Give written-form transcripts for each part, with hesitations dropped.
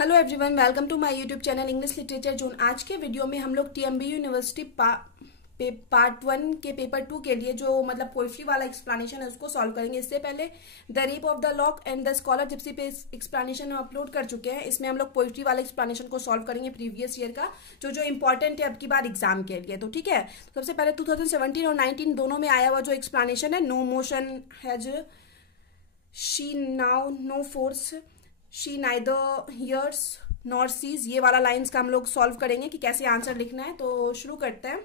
Hello everyone, welcome to my YouTube channel English literature zone. आज के video में हम लोग टीएमबीयू यूनिवर्सिटी पार्ट 1 के पेपर 2 के लिए जो मतलब पोएट्री वाला एक्सप्लेनेशन है उसको सॉल्व करेंगे। इससे पहले the rape of the lock and the scholar Gypsy पे एक्सप्लेनेशन हम अपलोड कर चुके हैं। इसमें हम लोग पोएट्री वाला एक्सप्लेनेशन को सॉल्व करेंगे प्रीवियस ईयर का जो इंपॉर्टेंट है अब की बार एग्जाम के लिए। तो ठीक है, सबसे पहले 2017 और 19 दोनों में आया हुआ जो एक्सप्लेनेशन है, no motion has she now no force she neither hears nor sees, ये वाला लाइंस का हम लोग सॉल्व करेंगे कि कैसे आंसर लिखना है। तो शुरू करते हैं।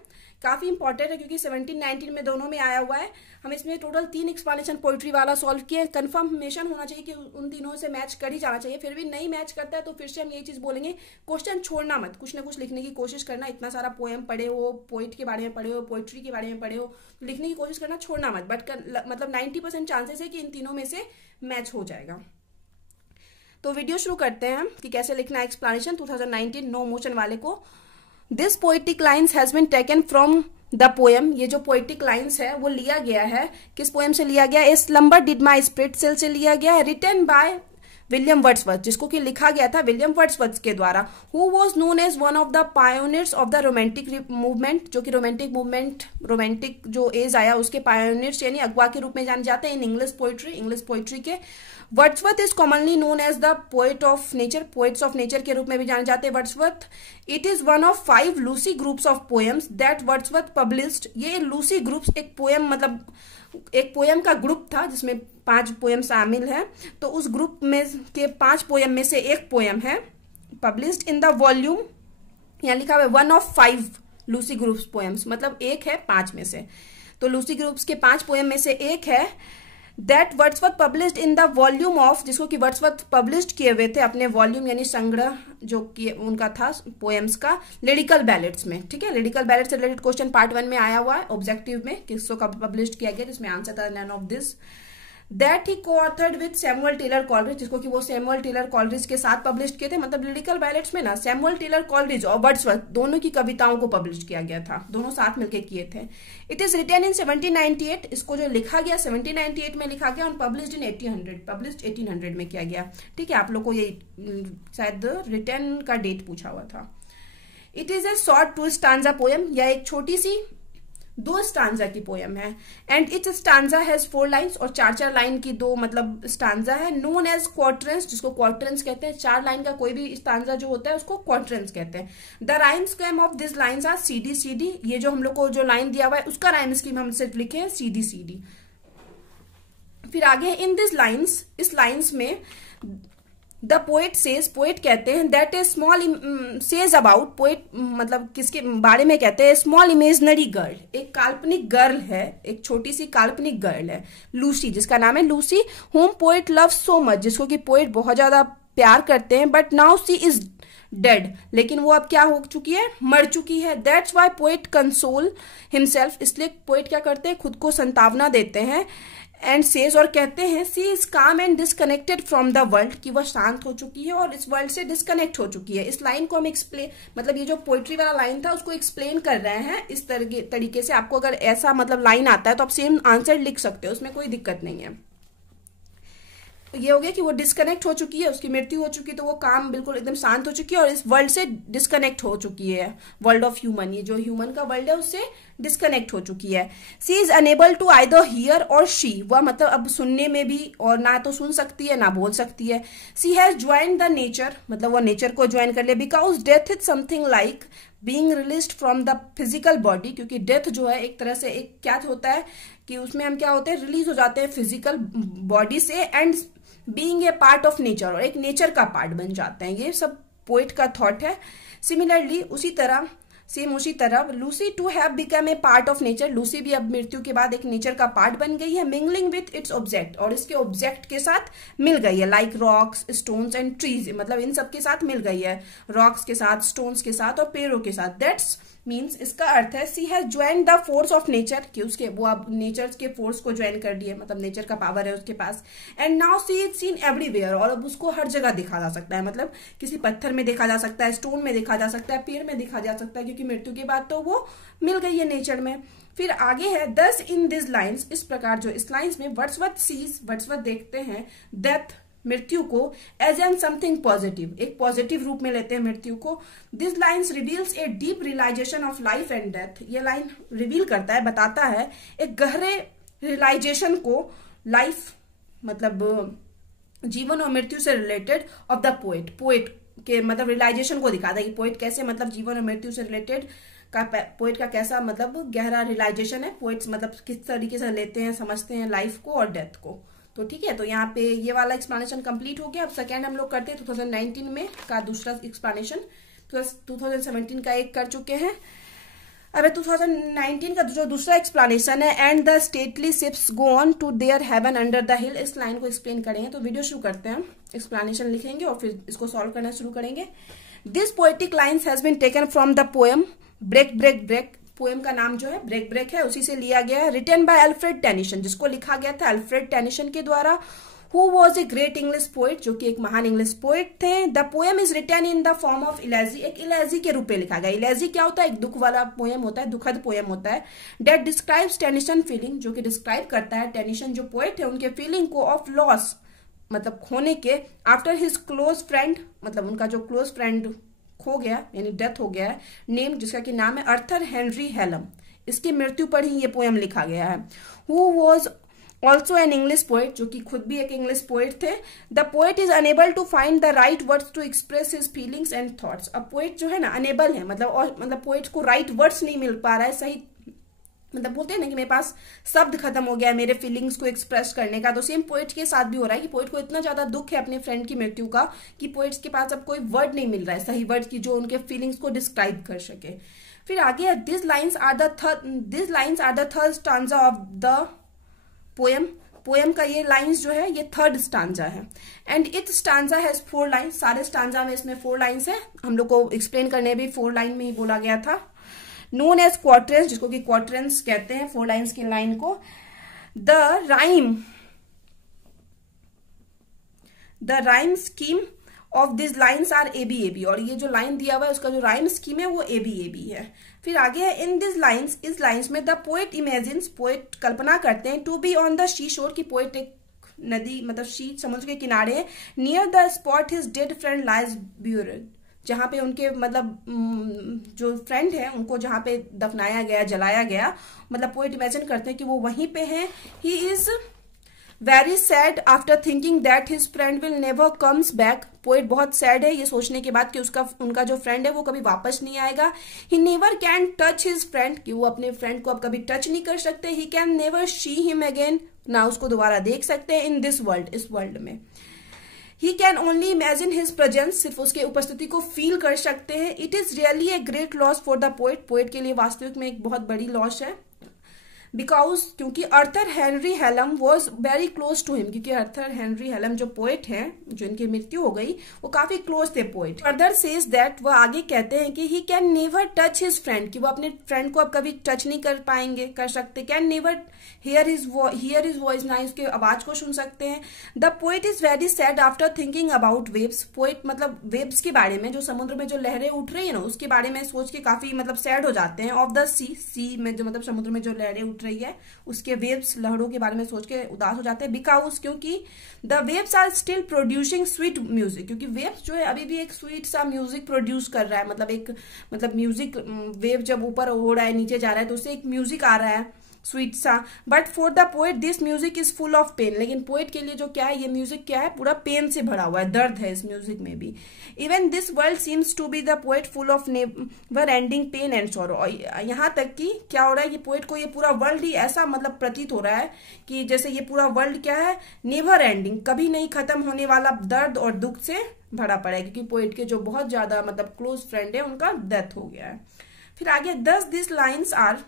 काफी इंपॉर्टेंट है क्योंकि 17-19 में दोनों में आया हुआ है। हम इसमें टोटल 3 एक्सप्लेनेशन पोइट्री वाला सॉल्व किए। कंफर्मेशन होना चाहिए कि उन तीनों से मैच कर ही जाना चाहिए। फिर भी नहीं मैच करता है तो फिर से हम यही चीज बोलेंगे, क्वेश्चन छोड़ना मत, कुछ ना कुछ लिखने की कोशिश करना। इतना सारा पोएम पढ़े हो, पोइट के बारे में पढ़े हो, पोइट्री के बारे में पढ़े हो, तो लिखने की कोशिश करना छोड़ना मत। बट मतलब 90% चांसेस है कि इन तीनों में से मैच हो जाएगा। तो वीडियो शुरू करते हैं कि कैसे लिखना है एक्सप्लेनेशन 2019 नो मोशन वाले को। This poetic lines has been taken from the poem, ये जो पोएटिक लाइन्स है वो लिया गया है, किस पोएम से लिया गया है? A slumber did my spirit seal से लिया गया है, रिटन बाय विलियम वर्ड्सवर्थ, जिसको कि लिखा गया था विलियम वर्ड्सवर्थ के द्वारा। Who was known as one of the pioneers of the romantic movement, जो कि रोमांटिक मूवमेंट, रोमांटिक जो एज आया उसके पायोनियर्स यानी अगवा के रूप में जाने जाते हैं इन इंग्लिश पोइट्री के। Wordsworth is commonly known as the poet of nature, poets of nature के रूप में भी जाने जाते हैं Wordsworth. It is one of 5 Lucy groups of poems that Wordsworth published. ये लूसी ग्रुप्स एक पोएम मतलब एक पोएम का ग्रुप था जिसमें 5 पोएम शामिल है। तो उस ग्रुप में के 5 पोएम में से एक पोएम है पब्लिश्ड इन द वॉल्यूम, यहाँ लिखा हुआ है 1 of 5 लूसी ग्रुप्स पोएम्स, मतलब एक है 5 में से। तो लूसी ग्रुप्स के 5 पोएम में से एक है that Wordsworth published in the volume of, जिसको कि वर्ड्सवर्थ पब्लिश्ड किए हुए थे अपने वॉल्यूम यानी संग्रह जो कि उनका था पोएम्स का, लिरिकल बैलेट्स में। ठीक है, लिरिकल बैलेट से रिलेटेड क्वेश्चन पार्ट 1 में आया हुआ है ऑब्जेक्टिव में, किसको कब पब्लिश्ड किया गया, जिसमें आंसर था none of this. That he co-authored with Samuel Taylor Coleridge, जिसको कि वो सैमुअल टेलर कॉलरिज के साथ पब्लिश किए थे। मतलब लिरिकल बैलेट्स में ना सैमुअल टेलर कॉलरिज और वर्ड्सवर्थ दोनों की कविताओं को पब्लिश किया गया था, दोनों साथ मिलकर किए थे। इट इज रिटन इन 1798, इसको जो लिखा गया 1798 में लिखा गया और पब्लिश्ड इन 1800, पब्लिश्ड 1800 में किया गया। ठीक है, आप लोग को ये शायद रिटन का डेट पूछा हुआ था। It is a short 2 stanza poem, या एक छोटी सी 2 स्टांजा की पोएम है। And it stanza has 4 lines, और 4 लाइन की 2 मतलब स्टांजा है। नोन एज क्वार्टरेंस, जिसको क्वार्टरेंस कहते हैं। 4 लाइन का कोई भी स्टांजा जो होता है उसको क्वार्टरेंस कहते हैं। The rhyme scheme of this lines are CD CD, ये जो हम लोग को जो लाइन दिया हुआ है उसका राइम स्कीम हम सिर्फ लिखे हैं सीडी सीडी। फिर आगे इन दिस लाइन्स, इस लाइन्स में द पोएट सेज, पोएट कहते हैं that A small says about, poet मतलब किसके बारे में कहते हैं? स्मॉल इमेजिनरी गर्ल, एक काल्पनिक गर्ल है, एक छोटी सी काल्पनिक गर्ल है लूसी, जिसका नाम है Lucy. Home poet love so much, जिसको कि पोएट बहुत ज्यादा प्यार करते हैं। But now she is dead, लेकिन वो अब क्या हो चुकी है? मर चुकी है। That's why poet console himself, इसलिए पोएट क्या करते हैं? खुद को संतावना देते हैं। एंड सेज, और कहते हैं सी इज काम and disconnected from the world, कि वह शांत हो चुकी है और इस वर्ल्ड से डिस्कनेक्ट हो चुकी है। इस लाइन को हम एक्सप्लेन, मतलब ये जो पोइट्री वाला लाइन था उसको एक्सप्लेन कर रहे हैं इस तरीके से। आपको अगर ऐसा मतलब लाइन आता है तो आप सेम आंसर लिख सकते हो, उसमें कोई दिक्कत नहीं है। ये हो गया कि वो डिस्कनेक्ट हो चुकी है, उसकी मृत्यु हो चुकी है, तो वो काम बिल्कुल एकदम शांत हो चुकी है और इस वर्ल्ड से डिस्कनेक्ट हो चुकी है। वर्ल्ड ऑफ ह्यूमन, ये जो ह्यूमन का वर्ल्ड है उससे डिस्कनेक्ट हो चुकी है। She is unable to either hear or see, वह मतलब अब सुनने में भी और ना तो सुन सकती है ना बोल सकती है। She has join the nature, मतलब वो नेचर को ज्वाइन कर ले। Because death is something like being released from the physical body, क्योंकि डेथ जो है एक तरह से एक क्या होता है कि उसमें हम क्या होते हैं? रिलीज हो जाते हैं फिजिकल बॉडी से। And being a part of nature, और एक नेचर का पार्ट बन जाते हैं। ये सब पोएट का थॉट है। सिमिलरली उसी तरह Lucy two have become a part of nature, Lucy भी अब मृत्यु के बाद एक नेचर का पार्ट बन गई है। मिंगलिंग विथ इट्स ऑब्जेक्ट, और इसके ऑब्जेक्ट के साथ मिल गई है। Like rocks, stones and trees, मतलब इन सब के साथ मिल गई है, रॉक्स के साथ, स्टोन्स के साथ और पेड़ों के साथ। दैट्स मीन्स, इसका अर्थ है she has join the force of nature, कि उसके वो अब नेचर के फोर्स को ज्वाइन कर दिए, मतलब नेचर का पावर है उसके पास। And now she is seen everywhere, और अब उसको हर जगह देखा जा सकता है, मतलब किसी पत्थर में देखा जा सकता है, स्टोन में देखा जा सकता है, पेड़ में देखा जा सकता है, क्योंकि मृत्यु के बाद तो वो मिल गई है नेचर में। फिर आगे है दस इन दिस लाइन्स, इस प्रकार जो इस लाइन्स में वर्ड्सवर्थ सीज, वर्ड्सवर्थ देखते हैं डेथ मृत्यु को एज एन समथिंग पॉजिटिव, एक पॉजिटिव रूप में लेते हैं मृत्यु को। This lines reveals a deep realisation of life and death. ये लाइन रिवील करता है, बताता है एक गहरे रियलाइजेशन को, लाइफ मतलब जीवन और मृत्यु से related, of the poet, poet के मतलब रियलाइजेशन को दिखाता है कि पोएट कैसे मतलब जीवन और मृत्यु से रिलेटेड का, पोएट का कैसा मतलब गहरा रियलाइजेशन है, पोएट्स मतलब किस तरीके से लेते हैं, समझते हैं लाइफ को और डेथ को। तो ठीक है, तो यहाँ पे ये वाला एक्सप्लेनेशन कंप्लीट हो गया। अब सेकेंड हम लोग करते हैं 2019 में का दूसरा एक्सप्लेनेशन। 2017 का एक कर चुके हैं, अब 2019 का जो दूसरा एक्सप्लेनेशन है, and the stately ships go on to their haven under the hill. इस लाइन को एक्सप्लेन करेंगे। तो वीडियो शुरू करते हैं, एक्सप्लेनेशन लिखेंगे और फिर इसको सॉल्व करना शुरू करेंगे। This poetic lines has been taken from the poem break break break. Poem का नाम जो है ब्रेक ब्रेक है, उसी से लिया गया है। रिटन बाय अल्फ्रेड टेनिसन, जिसको लिखा गया था अल्फ्रेड टेनिसन के द्वारा, who was a great English poet, जो कि एक महान इंग्लिश पोएट थे। The poem is written in the form of elegy, एक इलेजी के रूप में लिखा गया। इलेजी क्या होता है? एक दुख वाला पोएम होता है, दुखद पोएम होता है। डेट डिस्क्राइब्स टेनिसन फीलिंग, जो कि डिस्क्राइब करता है टेनिसन जो पोएट है उनके फीलिंग को, ऑफ लॉस मतलब खोने के, आफ्टर हिज क्लोज फ्रेंड मतलब उनका जो क्लोज फ्रेंड खो गया यानी डेथ हो गया है, नेम जिसका कि नाम है अर्थर हेनरी हेलम। इसकी मृत्यु पर ही ये पोएम लिखा गया है। Who was also an English poet, जो कि खुद भी एक इंग्लिश पोएट थे। The poet is unable to find the right words to express his feelings and thoughts. अब पोएट जो है ना अनेबल है, मतलब पोएट को राइट वर्ड्स नहीं मिल पा रहा है, सही मतलब बोलते हैं ना कि मेरे पास शब्द खत्म हो गया है मेरे फीलिंग्स को एक्सप्रेस करने का। तो सेम पोएट के साथ भी हो रहा है कि पोएट को इतना ज्यादा दुख है अपने फ्रेंड की मृत्यु का कि पोएट्स के पास अब कोई वर्ड नहीं मिल रहा है सही वर्ड की जो उनके फीलिंग्स को डिस्क्राइब कर सके। फिर आगे है this lines are the third stanza of the poem. Poem का ये लाइन्स जो है ये थर्ड स्टांजा है। And it stanza has 4 lines, सारे स्टांजा में इसमें 4 लाइन्स है। हम लोग को एक्सप्लेन करने भी 4 लाइन में ही बोला गया था। नोन एज क्वार्टरेंस, जिसको कि क्वार्टरेंस कहते हैं 4 लाइन्स की लाइन को। The rhyme scheme of this lines are ABAB, और ये जो लाइन दिया हुआ है उसका जो राइम स्कीम है वो ABAB है। फिर आगे है इन दिस लाइन्स, इस लाइन्स में द पोएट इमेजिन्स, पोएट कल्पना करते हैं, to be on the she shore, की पोएट एक नदी मतलब शी समुद्र के किनारे है, near the spot his dead friend lies buried, जहां पे उनके मतलब जो फ्रेंड है उनको जहां पे दफनाया गया जलाया गया, मतलब पोएट इमेजिन करते हैं कि वो वहीं पे हैं। He is very sad after thinking that his friend will never comes back. Poet बहुत सैड है ये सोचने के बाद कि उनका जो फ्रेंड है वो कभी वापस नहीं आएगा। He never can touch his friend, कि वो अपने फ्रेंड को अब कभी टच नहीं कर सकते। He can never see him again, ना उसको दोबारा देख सकते हैं इन दिस वर्ल्ड, इस वर्ल्ड में। He can only imagine his presence, सिर्फ उसके उपस्थिति को फील कर सकते हैं। It is really a great loss for the poet, poet के लिए वास्तविक में एक बहुत बड़ी लॉस है। बिकॉज क्योंकि Arthur Henry Hallam was very close to him, क्योंकि अर्थर हेनरी हेलम जो पोएट हैं जिनकी मृत्यु हो गई वो काफी क्लोज थे पोएट। फर्दर सेज दैट, वह आगे कहते हैं कि he can never touch his friend, कि वो अपने फ्रेंड को अब कभी टच नहीं कर पाएंगे कर सकते। Can never hear his voice, ना उसके आवाज को सुन सकते हैं। The poet is very sad after thinking about waves, poet मतलब वेव्स के बारे में, जो समुद्र में जो लहरें उठ रही है ना उसके बारे में सोच के काफी मतलब सैड हो जाते हैं। ऑफ द सी में जो मतलब समुद्र में जो लहरें उठ रही है उसके वेव्स लहरों के बारे में सोच के उदास हो जाते हैं। बिकॉज क्योंकि the waves are still producing sweet music, क्योंकि वेव्स जो है अभी भी एक स्वीट सा म्यूजिक प्रोड्यूस कर रहा है, मतलब म्यूजिक वेव जब ऊपर हो रहा है नीचे जा रहा है तो उससे एक म्यूजिक आ रहा है स्वीट सा। But for the poet this music is full of pain, लेकिन पोएट के लिए जो क्या है ये म्यूजिक क्या है पूरा पेन से भरा हुआ है, दर्द है इस म्यूजिक में भी। Even this world seems to be the poet full of never ending pain and sorrow, यहाँ तक कि क्या हो रहा है कि पोएट को ये पूरा वर्ल्ड ही ऐसा मतलब प्रतीत हो रहा है कि जैसे ये पूरा वर्ल्ड क्या है नेवर एंडिंग, कभी नहीं खत्म होने वाला दर्द और दुख से भरा पड़ा है, क्योंकि पोएट के जो बहुत ज्यादा मतलब क्लोज फ्रेंड है उनका डेथ हो गया है। फिर आगे दस दिस लाइन्स आर,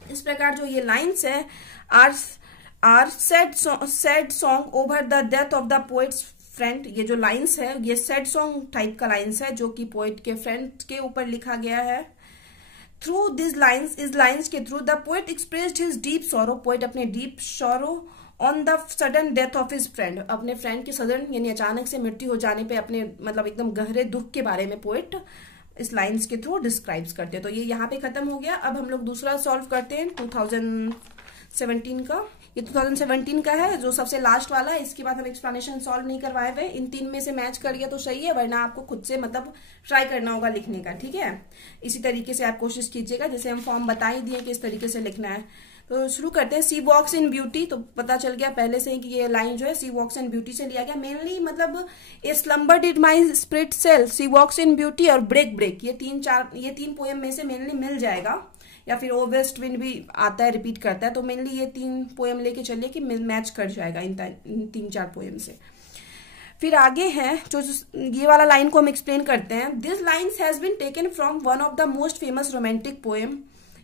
इस प्रकार जो ये लाइन्स है are sad song over the death of the poet's friend, ये जो लाइन्स है ये सैड सॉन्ग टाइप का लाइन्स है जो कि पोएट के फ्रेंड के ऊपर लिखा गया है। थ्रू दिस लाइन्स, इस लाइन्स के through the poet expressed his deep sorrow, poet अपने deep sorrow on the sudden death of his friend, अपने फ्रेंड की सडन यानी अचानक से मृत्यु हो जाने पे अपने मतलब एकदम गहरे दुख के बारे में पोएट इस लाइन्स के थ्रू डिस्क्राइब्स करते हैं। तो ये यहाँ पे खत्म हो गया। अब हम लोग दूसरा सॉल्व करते हैं 2017 का। ये 2017 का है, जो सबसे लास्ट वाला है। इसके बाद हम एक्सप्लेनेशन सॉल्व नहीं करवाए हुए। इन 3 में से मैच कर गया तो सही है, वरना आपको खुद से मतलब ट्राई करना होगा लिखने का, ठीक है। इसी तरीके से आप कोशिश कीजिएगा, जैसे हम फॉर्म बता ही दिए कि इस तरीके से लिखना है। तो शुरू करते हैं। सी वॉक्स इन ब्यूटी, तो पता चल गया पहले से ही कि ये लाइन जो है सी वॉक्स इन ब्यूटी से लिया गया। मेनली मतलब a slumber did my spirit seal, she walks in beauty और ब्रेक ब्रेक, ये 3 पोएम में से मेनली मिल जाएगा। या फिर ओ वेस्ट विंड भी आता है, रिपीट करता है, तो मेनली ये 3 पोएम लेके चलिए कि मैच कर जाएगा इन 3-4 पोएम से। फिर आगे है जो ये वाला लाइन को हम एक्सप्लेन करते हैं। This lines has been taken from one of the most famous romantic poem,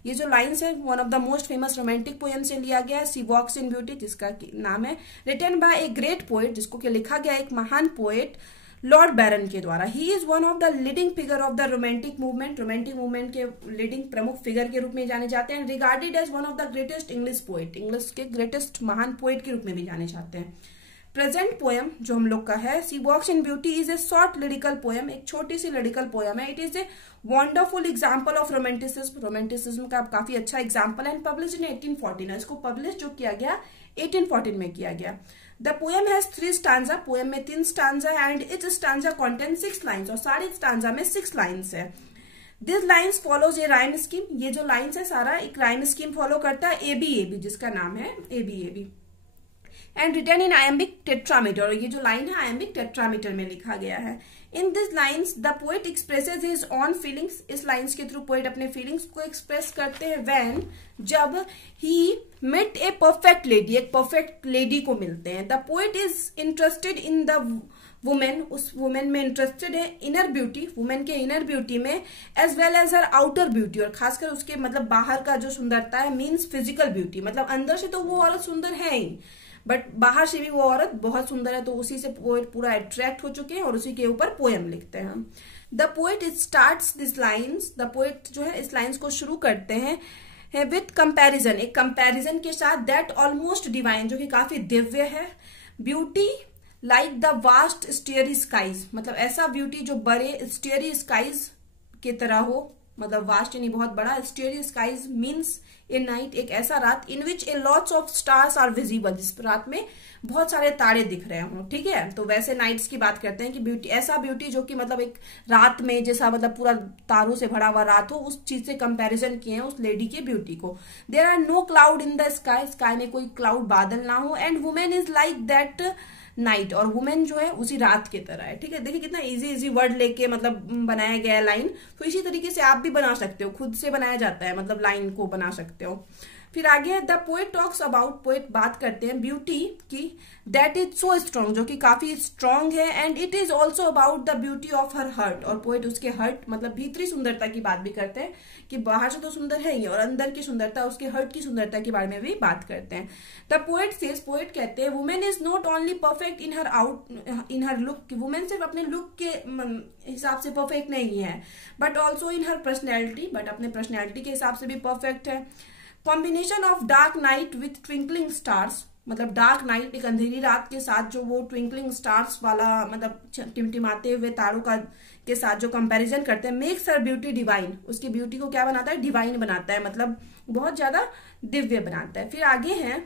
ये जो लाइन्स है one of the most famous romantic poem से लिया गया है, सी वॉक्स इन ब्यूटी, जिसका नाम है written by a great poet, जिसको कि लिखा गया एक महान पोएट लॉर्ड बैरन के द्वारा। He is one of the leading figure of the romantic movement, romantic movement के लीडिंग प्रमुख फिगर के रूप में जाने जाते हैं। Regarded as one of the greatest English poet, English के ग्रेटेस्ट महान पोएट के रूप में भी जाने जाते हैं। प्रेजेंट पोएम जो हम लोग का है, she walks in beauty is a short lyrical poem, एक छोटी सी लिरिकल पोएम है। It is a wonderful example of romanticism, romanticism का काफी अच्छा एग्जाम्पल है। एंड पब्लिश इन 1814, इसको पब्लिश जो किया गया 1814 में किया गया। The poem has 3 stanza, poem में 3 stanza and each stanza contain 6 lines, और सारी स्टांजा में 6 लाइन्स है। This lines follows A rhyme scheme, ये जो लाइन्स है सारा एक राइम स्कीम फॉलो करता है, एबी जिसका नाम है AB and written in iambic tetrameter, और ये जो लाइन है आयम्बिक टेट्रामीटर में लिखा गया है। In this lines the poet expresses his own feelings, इस लाइन्स के थ्रू पोएट अपने फीलिंग्स को एक्सप्रेस करते हैं। व्हेन, जब he met a perfect lady, एक परफेक्ट लेडी को मिलते हैं। The poet is interested in the women, उस वुमेन में इंटरेस्टेड है। इनर ब्यूटी, वुमेन के इनर ब्यूटी में, as well as her outer beauty, और खासकर उसके मतलब बाहर का जो सुंदरता है, मीन्स फिजिकल ब्यूटी, मतलब अंदर से तो वो औरत सुंदर है ही, बट बाहर से भी वो औरत बहुत सुंदर है, तो उसी से पोएट पूरा अट्रैक्ट हो चुके हैं और उसी के ऊपर पोएम लिखते हैं हम। The poet starts this lines, the poet जो है इस लाइन्स को शुरू करते हैं विथ कंपैरिजन, एक कंपैरिजन के साथ, दैट ऑलमोस्ट डिवाइन, जो कि काफी दिव्य है। Beauty like the vast starry skies, मतलब ऐसा ब्यूटी जो बड़े स्टेरी स्काईज की तरह हो, मतलब वास्ट यानी बहुत बड़ा, starry skies means a night, एक ऐसा रात, in which a lots of stars are visible, जिस रात में बहुत सारे तारे दिख रहे हों, ठीक है। तो वैसे नाइट्स की बात करते हैं कि ब्यूटी, ऐसा ब्यूटी जो कि मतलब एक रात में जैसा मतलब पूरा तारों से भरा हुआ रात हो, उस चीज से कंपैरिजन किए हैं उस लेडी के ब्यूटी को। There are no cloud in the sky, sky में कोई क्लाउड बादल ना हो। And women is like that night, और वुमेन जो है उसी रात की तरह है, ठीक है। देखिए कितना इजी वर्ड लेके मतलब बनाया गया है लाइन। तो इसी तरीके से आप भी बना सकते हो, खुद से बनाया जाता है, मतलब लाइन को बना सकते हो। फिर आगे है the poet talks about, poet बात करते हैं ब्यूटी की, दैट इज सो स्ट्रॉन्ग, जो कि काफी स्ट्रॉन्ग है। And it is also about the beauty of her heart, और पोएट उसके हर्ट मतलब भीतरी सुंदरता की बात भी करते हैं कि बाहर से तो सुंदर है ही, और अंदर की सुंदरता, उसके हर्ट की सुंदरता के बारे में भी बात करते हैं। द पोएट सेज, पोएट कहते हैं, women is not only perfect in her look, women सिर्फ अपने लुक के हिसाब से परफेक्ट नहीं है, but also in her personality, but अपने पर्सनैलिटी के हिसाब से भी परफेक्ट है। Combination of dark night with twinkling stars, मतलब डार्क नाइट, एक अंधेरी रात के साथ जो वो ट्विंकलिंग स्टार्स वाला मतलब टिमटिमाते हुए तारों का के साथ जो कंपैरिजन करते हैं, मेक्स हर ब्यूटी डिवाइन, उसकी ब्यूटी को क्या बनाता है, डिवाइन बनाता है, मतलब बहुत ज्यादा दिव्य बनाता है। फिर आगे है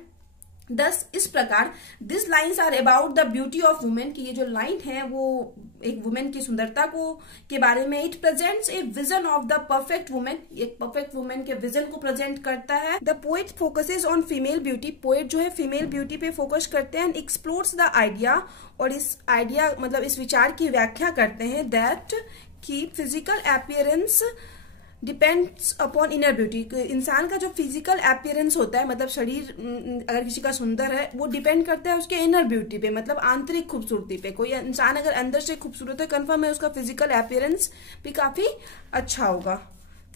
दस, इस प्रकार this lines are about the beauty of women, की ये जो लाइन है वो एक वुमेन की सुंदरता को के बारे में। It presents a vision of the perfect women, एक परफेक्ट वुमेन के विजन को प्रेजेंट करता है। The poet focuses on female beauty, poet जो है फीमेल ब्यूटी पे फोकस करते हैं। एंड एक्सप्लोर्स द आइडिया, और इस आइडिया मतलब इस विचार की व्याख्या करते हैं, दैट की physical appearance depends upon inner beauty, इंसान का जो फिजिकल अपीयरेंस होता है, मतलब शरीर अगर किसी का सुंदर है, वो डिपेंड करता है उसके इनर ब्यूटी पे, मतलब आंतरिक खूबसूरती पे। कोई इंसान अगर अंदर से खूबसूरत है, कंफर्म है उसका फिजिकल अपीयरेंस भी काफी अच्छा होगा,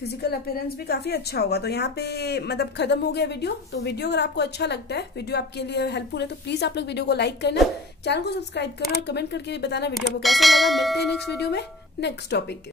फिजिकल अपीयरेंस भी काफी अच्छा होगा। तो यहाँ पे मतलब खत्म हो गया वीडियो। तो वीडियो अगर आपको अच्छा लगता है, वीडियो आपके लिए हेल्पफुल है, तो प्लीज आप लोग वीडियो को लाइक करना, चैनल को सब्सक्राइब करना और कमेंट करके भी बताना वीडियो को कैसा लगा। मिलते हैं नेक्स्ट वीडियो में नेक्स्ट टॉपिक के।